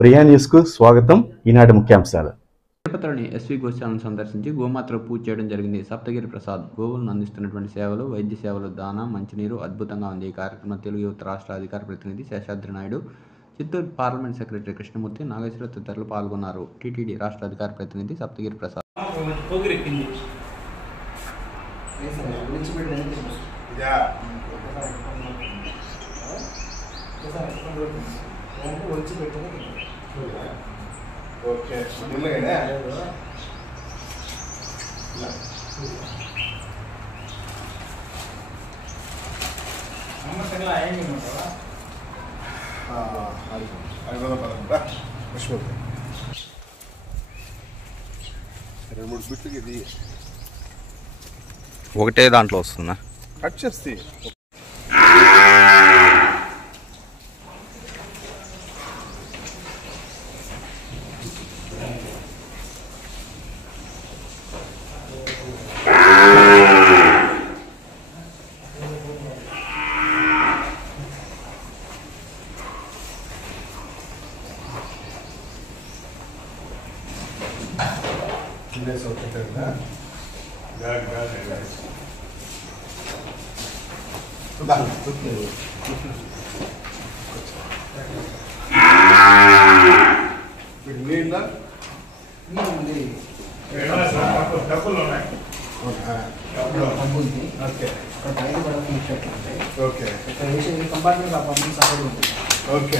ప్రియా న్యూస్కు స్వాగతం. ఈనాటి ముఖ్యాంశాలు. తిరుపతిలోని ఎస్వి గోశాలను సందర్శించి గోమాతలకు పూజ చేయడం జరిగింది. సప్తగిరి ప్రసాద్ గోవులను అందిస్తున్నటువంటి సేవలు, వైద్య సేవలు, దాన, మంచినీరు అద్భుతంగా ఉంది. ఈ కార్యక్రమం తెలుగు యువత రాష్ట్ర అధికార ప్రతినిధి శేషాద్రి నాయుడు, చిత్తూరు పార్లమెంట్ సెక్రటరీ కృష్ణమూర్తి, నాగేశ్వర తదితరులు పాల్గొన్నారు. టీటీడీ రాష్ట్ర అధికార ప్రతినిధి సప్తగిరి ప్రసాద్. ఓకే నిన్నగానే రెండు మూడు బిట్లు ఇది ఒకటే దాంట్లో వస్తుందా? కట్ చేస్తే ఓకే